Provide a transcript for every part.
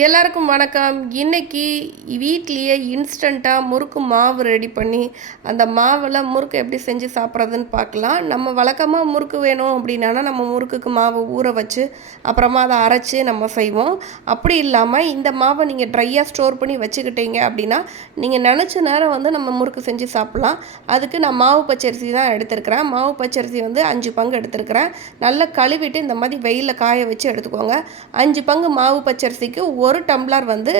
எல்லாருக்கும் வணக்கம். இன்னைக்கு வீட்லேயே இன்ஸ்டண்ட்டாக முறுக்கு மாவு ரெடி பண்ணி அந்த மாவில் முறுக்கு எப்படி செஞ்சு சாப்பிட்றதுன்னு பார்க்கலாம். நம்ம வழக்கமாக முறுக்கு வேணும் அப்படின்னா நம்ம முறுக்குக்கு மாவு ஊற வச்சு அப்புறமா அதை அரைச்சி நம்ம செய்வோம். அப்படி இல்லாமல் இந்த மாவை நீங்கள் ட்ரையாக ஸ்டோர் பண்ணி வச்சுக்கிட்டீங்க அப்படின்னா நீங்கள் நினச்ச நேரம் வந்து நம்ம முறுக்கு செஞ்சு சாப்பிட்லாம். அதுக்கு நான் மாவு பச்சரிசி தான் எடுத்திருக்கிறேன். மாவு பச்சரிசி வந்து அஞ்சு பங்கு எடுத்திருக்கிறேன். நல்லா கழுவிட்டு இந்த மாதிரி வெயிலில் காய வச்சு எடுத்துக்கோங்க. அஞ்சு பங்கு மாவு பச்சரிசிக்கு ஒரு டம்ளர் வந்து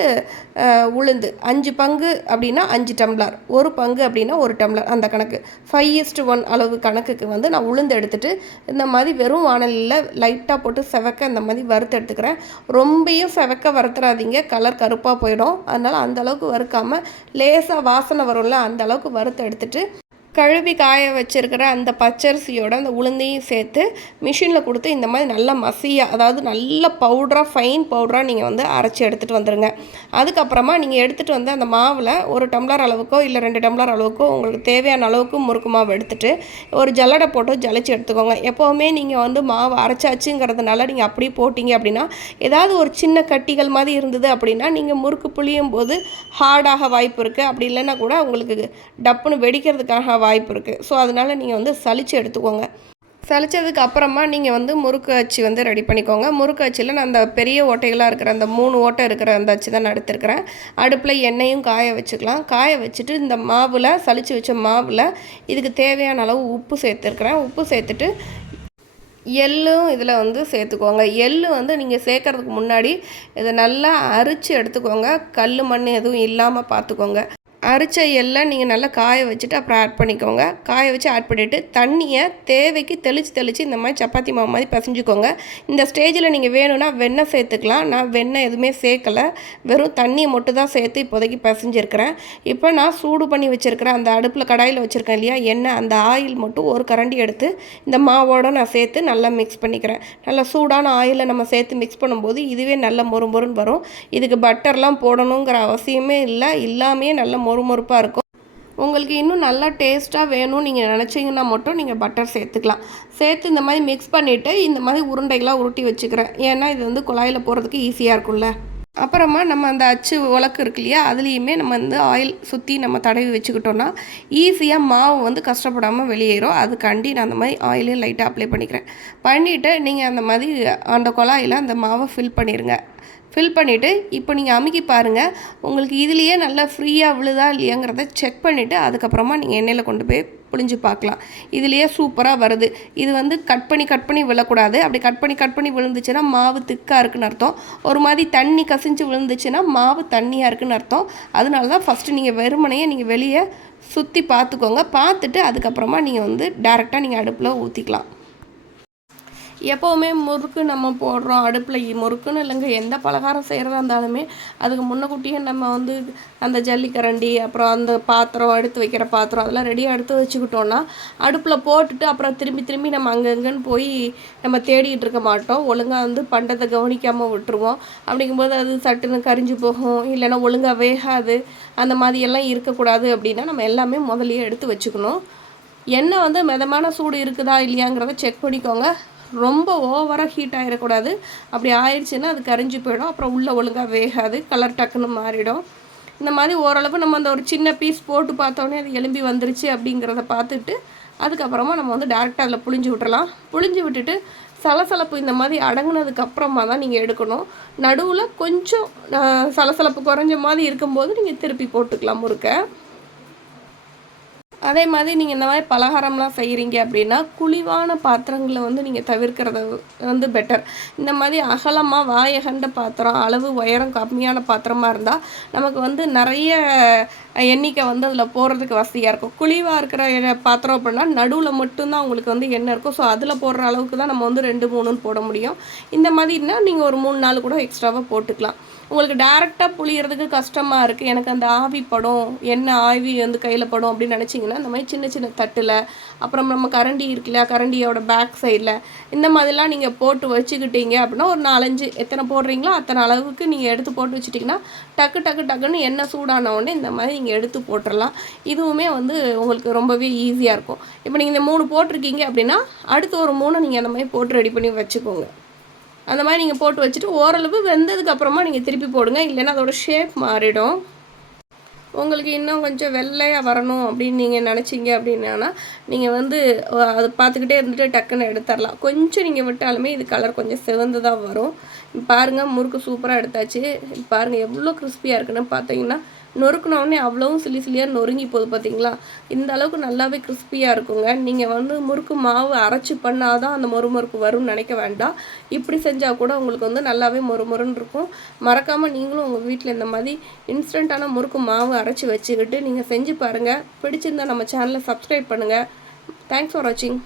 உளுந்து. அஞ்சு பங்கு அப்படின்னா அஞ்சு டம்ளர். ஒரு பங்கு அப்படின்னா ஒரு டம்ளர் அந்த கணக்கு. ஃபைவ் ஈஸ்ட் ஒன் அளவு கணக்குக்கு வந்து நான் உளுந்து எடுத்துகிட்டு இந்த மாதிரி வெறும் வானலில் லைட்டாக போட்டு செவக்க இந்த மாதிரி வறுத்து எடுத்துக்கிறேன். ரொம்பையும் செவக்க வறுத்துறாதீங்க. கலர் கருப்பாக போயிடும். அதனால் அந்த அளவுக்கு வறுக்காமல் லேசாக வாசனை வரும்ல அந்த அளவுக்கு வறுத்து எடுத்துகிட்டு கழுவி காய வச்சிருக்கிற அந்த பச்சரிசியோட அந்த உளுந்தையும் சேர்த்து மிஷினில் கொடுத்து இந்த மாதிரி நல்லா மசியாக அதாவது நல்ல பவுடராக ஃபைன் பவுடராக நீங்கள் வந்து அரைச்சி எடுத்துகிட்டு வந்துடுங்க அதுக்கப்புறமா நீங்கள் எடுத்துகிட்டு வந்து அந்த மாவில் ஒரு டம்ளர் அளவுக்கோ இல்லை ரெண்டு டம்ளர் அளவுக்கோ உங்களுக்கு தேவையான அளவுக்கு முறுக்கு மாவு எடுத்துகிட்டு ஒரு ஜல்லடை போட்டு ஜலிச்சு எடுத்துக்கோங்க. எப்போவுமே நீங்கள் வந்து மாவு அரைச்சாச்சுங்கிறதுனால நீங்கள் அப்படியே போட்டிங்க அப்படின்னா ஏதாவது ஒரு சின்ன கட்டிகள் மாதிரி இருந்தது அப்படின்னா நீங்கள் முறுக்கு புளியும் போது ஹார்டாக வாய்ப்பு இருக்குது அப்படி இல்லைன்னா கூட உங்களுக்கு டப்புன்னு வெடிக்கிறதுக்காக வாய்ப்பு இருக்குது ஸோ அதனால் நீங்கள் வந்து சளிச்சு எடுத்துக்கோங்க. சலிச்சதுக்கு அப்புறமா நீங்கள் வந்து முறுக்கு அச்சு வந்து ரெடி பண்ணிக்கோங்க. முறுக்கு அச்சில் நான் அந்த பெரிய ஓட்டைகளாக இருக்கிற அந்த மூணு ஓட்டை இருக்கிற அந்த அச்சு தான் நான் எடுத்துருக்கிறேன். அடுப்பில் எண்ணெயும் காய வச்சுக்கலாம். காய வச்சுட்டு இந்த மாவில் சளிச்சு வச்ச மாவில் இதுக்கு தேவையான அளவு உப்பு சேர்த்துருக்குறேன். உப்பு சேர்த்துட்டு எள்ளும் இதில் வந்து சேர்த்துக்கோங்க. எள்ளு வந்து நீங்கள் சேர்க்கறதுக்கு முன்னாடி இதை நல்லா அரித்து எடுத்துக்கோங்க. கல் மண் எதுவும் இல்லாமல் பார்த்துக்கோங்க அரிச்ச எல்லாம் நீங்கள் நல்லா காய வச்சுட்டு அப்புறம் ஆட் பண்ணிக்கோங்க. காய வச்சு ஆட் பண்ணிவிட்டு தண்ணியை தேவைக்கு தெளித்து தெளித்து இந்த மாதிரி சப்பாத்தி மாவு மாதிரி பிசைஞ்சுக்கோங்க. இந்த ஸ்டேஜில் நீங்கள் வேணும்னா வெண்ணெய் சேர்த்துக்கலாம். நான் வெண்ணெய் எதுவுமே சேர்க்கலை. வெறும் தண்ணியை மட்டும் தான் சேர்த்து இப்போதைக்கு பிசைஞ்சிருக்கிறேன். இப்போ நான் சூடு பண்ணி வச்சுருக்கிறேன் அந்த அடுப்பில் கடாயில் வச்சுருக்கேன் இல்லையா? எண்ணெய் அந்த ஆயில் மட்டும் ஒரு கரண்டி எடுத்து இந்த மாவோட நான் சேர்த்து நல்லா மிக்ஸ் பண்ணிக்கிறேன். நல்லா சூடான ஆயிலை நம்ம சேர்த்து மிக்ஸ் பண்ணும்போது இதுவே நல்ல மொறு மொறுன்னு வரும். இதுக்கு பட்டர்லாம் போடணுங்கிற அவசியமே இல்லை. இல்லாமையே நல்ல மொறு மொறுமொறுப்பாக இருக்கும். உங்களுக்கு இன்னும் நல்லா டேஸ்ட்டாக வேணும்னு நீங்கள் நினச்சிங்கன்னா மட்டும் நீங்கள் பட்டர் சேர்த்துக்கலாம். சேர்த்து இந்த மாதிரி மிக்ஸ் பண்ணிவிட்டு இந்த மாதிரி உருண்டைகளாக உருட்டி வச்சுக்கிறேன். ஏன்னா இது வந்து குழாயில் போடுறதுக்கு ஈஸியாக இருக்கும்ல. அப்புறமா நம்ம அந்த அச்சு உலக்கு இருக்கு இல்லையா அதுலேயுமே நம்ம வந்து ஆயில் சுற்றி நம்ம தடவி வச்சுக்கிட்டோன்னா ஈஸியாக மாவு வந்து கஷ்டப்படாமல் வெளியேறும். அதுக்காண்டி நான் அந்த மாதிரி ஆயிலையும் லைட்டாக அப்ளை பண்ணிக்கிறேன். பண்ணிவிட்டு நீங்கள் அந்த மாதிரி அந்த குழாயில் அந்த மாவை ஃபில் பண்ணிடுங்க ஃபில் பண்ணிவிட்டு இப்போ நீங்கள் அமுக்கி பாருங்கள் உங்களுக்கு இதுலேயே நல்லா ஃப்ரீயாக விழுதா இல்லையாங்கிறத செக் பண்ணிவிட்டு அதுக்கப்புறமா நீங்கள் எண்ணெயில் கொண்டு போய் புளிஞ்சு பார்க்கலாம். இதுலேயே சூப்பராக வருது. இது வந்து கட் பண்ணி கட் பண்ணி விழக்கூடாது. அப்படி கட் பண்ணி கட் பண்ணி விழுந்துச்சுன்னா மாவு திக்காக இருக்குன்னு அர்த்தம். ஒரு மாதிரி தண்ணி கசிஞ்சு விழுந்துச்சுன்னா மாவு தண்ணியாக இருக்குன்னு அர்த்தம். அதனால தான் ஃபஸ்ட்டு நீங்கள் வெறுமனையே நீங்கள் வெளியே சுற்றி பார்த்துக்கோங்க. பார்த்துட்டு அதுக்கப்புறமா நீங்கள் வந்து டேரெக்டாக நீங்கள் அடுப்பில் ஊற்றிக்கலாம் எப்போவுமே முறுக்கு நம்ம போடுறோம் அடுப்பில் முறுக்குன்னு இல்லைங்க எந்த பலகாரம் செய்கிறதா இருந்தாலுமே அதுக்கு முன்னக்கூட்டியே நம்ம வந்து அந்த ஜல்லிக்கரண்டி அப்புறம் அந்த பாத்திரம் எடுத்து வைக்கிற பாத்திரம் அதெல்லாம் ரெடியாக எடுத்து வச்சுக்கிட்டோன்னா அடுப்பில் போட்டுட்டு அப்புறம் திரும்பி திரும்பி நம்ம அங்கங்கன்னு போய் நம்ம தேடிகிட்டு இருக்க மாட்டோம். ஒழுங்காக வந்து பண்டத்தை கவனிக்காமல் விட்டுருவோம். அப்படிங்கும்போது அது சட்டுன்னு கரிஞ்சு போகும் இல்லைன்னா ஒழுங்காக வேகாது அந்த மாதிரியெல்லாம் இருக்கக்கூடாது அப்படின்னா நம்ம எல்லாமே முதல்லயே எடுத்து வச்சுக்கணும். எண்ணெய் வந்து மிதமான சூடு இருக்குதா இல்லையாங்கிறத செக் பண்ணிக்கோங்க. ரொம்ப ஓவராக ஹீட் ஆகிடக்கூடாது அப்படி ஆயிடுச்சுன்னா அது கரிஞ்சு போயிடும். அப்புறம் உள்ளே ஒழுங்காக வேகாது. கலர் டக்குன்னு மாறிடும். இந்த மாதிரி ஓரளவு நம்ம அந்த ஒரு சின்ன பீஸ் போட்டு பார்த்தோன்னே அது எலும்பி வந்துருச்சு அப்படிங்கிறத பார்த்துட்டு அதுக்கப்புறமா நம்ம வந்து டேரெக்டாக அதில் புழிஞ்சு விட்டுறலாம். புழிஞ்சு விட்டுட்டு சலசலப்பு இந்த மாதிரி அடங்கினதுக்கப்புறமா தான் நீங்கள் எடுக்கணும். நடுவில் கொஞ்சம் சலசலப்பு குறைஞ்ச மாதிரி இருக்கும்போது நீங்கள் திருப்பி போட்டுக்கலாம் முறுக்கை. அதே மாதிரி நீங்கள் இந்த மாதிரி பலகாரம்லாம் செய்கிறீங்க அப்படின்னா குழிவான பாத்திரங்களை வந்து நீங்கள் தவிர்க்கிறது வந்து பெட்டர் இந்த மாதிரி அகலமாக வாயகண்ட பாத்திரம் அளவு உயரம் கம்மியான பாத்திரமாக இருந்தால் நமக்கு வந்து நிறைய எண்ணிக்கை வந்து அதில் போடுறதுக்கு வசதியாக இருக்கும். குழிவாக இருக்கிற பாத்திரம் அப்படின்னா நடுவில் மட்டும்தான் உங்களுக்கு வந்து எண்ணெய் இருக்கும். ஸோ அதில் போடுற அளவுக்கு தான் நம்ம வந்து ரெண்டு மூணுன்னு போட முடியும். இந்த மாதிரினா நீங்கள் ஒரு மூணு நாள் கூட எக்ஸ்ட்ராவாக போட்டுக்கலாம். உங்களுக்கு டேரெக்டாக புளியறதுக்கு கஷ்டமாக இருக்குது எனக்கு அந்த ஆவி படம் எண்ணெய் ஆவி வந்து கையில் படும் அப்படின்னு நினச்சிங்கன்னா இந்த மாதிரி சின்ன சின்ன தட்டில் அப்புறம் நம்ம கரண்டி இருக்குல்ல கரண்டியோட பேக் சைடில் இந்த மாதிரிலாம் நீங்கள் போட்டு வச்சுக்கிட்டீங்க அப்படின்னா ஒரு நாலஞ்சு எத்தனை போடுறீங்களோ அத்தனை அளவுக்கு நீங்கள் எடுத்து போட்டு வச்சுட்டிங்கன்னா டக்கு டக்கு டக்குன்னு எண்ணெய் சூடான உடனே இந்த மாதிரி நீங்கள் எடுத்து போட்டுடலாம் இதுவுமே வந்து உங்களுக்கு ரொம்பவே ஈஸியாக இருக்கும். இப்போ நீங்கள் இந்த மூணு போட்டிருக்கீங்க அப்படின்னா அடுத்து ஒரு மூணு நீங்கள் அந்த மாதிரி போட்டு ரெடி பண்ணி வச்சுக்கோங்க. அந்த மாதிரி நீங்கள் போட்டு வச்சுட்டு ஓரளவு வெந்ததுக்கு அப்புறமா நீங்கள் திருப்பி போடுங்க. இல்லைன்னா அதோட ஷேப் மாறிடும். உங்களுக்கு இன்னும் கொஞ்சம் வெள்ளையாக வரணும் அப்படின்னு நீங்கள் நினச்சிங்க அப்படின்னா நீங்கள் வந்து அது அதை பார்த்துக்கிட்டே இருந்துட்டு டக்குன்னு எடுத்துடலாம். கொஞ்சம் நீங்கள் விட்டாலுமே இது கலர் கொஞ்சம் சிவந்து தான் வரும். பாருங்கள் முறுக்கு சூப்பராக எடுத்தாச்சு. பாருங்கள் எவ்வளோ கிறிஸ்பியாக இருக்குன்னு பார்த்தீங்கன்னா நொறுக்கினோடனே அவ்வளவும் சிலி சிலியாக நொறுங்கி போகுது பார்த்தீங்களா இந்த அளவுக்கு நல்லாவே கிறிஸ்பியாக இருக்குங்க. நீங்கள் வந்து முறுக்கு மாவு அரைச்சி பண்ணாதான் அந்த மொறுமொறுக்கு வரும்னு நினைக்க வேண்டாம். இப்படி செஞ்சால் கூட உங்களுக்கு வந்து நல்லாவே மொறுமொறுன்னு இருக்கும். மறக்காமல் நீங்களும் உங்கள் வீட்டில் இந்த மாதிரி இன்ஸ்டண்ட்டான முறுக்கு மாவு அரைச்சி வச்சுக்கிட்டு நீங்கள் செஞ்சு பாருங்கள் பிடிச்சிருந்தா நம்ம சேனலை சப்ஸ்கிரைப் பண்ணுங்கள் தேங்க்ஸ் ஃபார் வாட்சிங்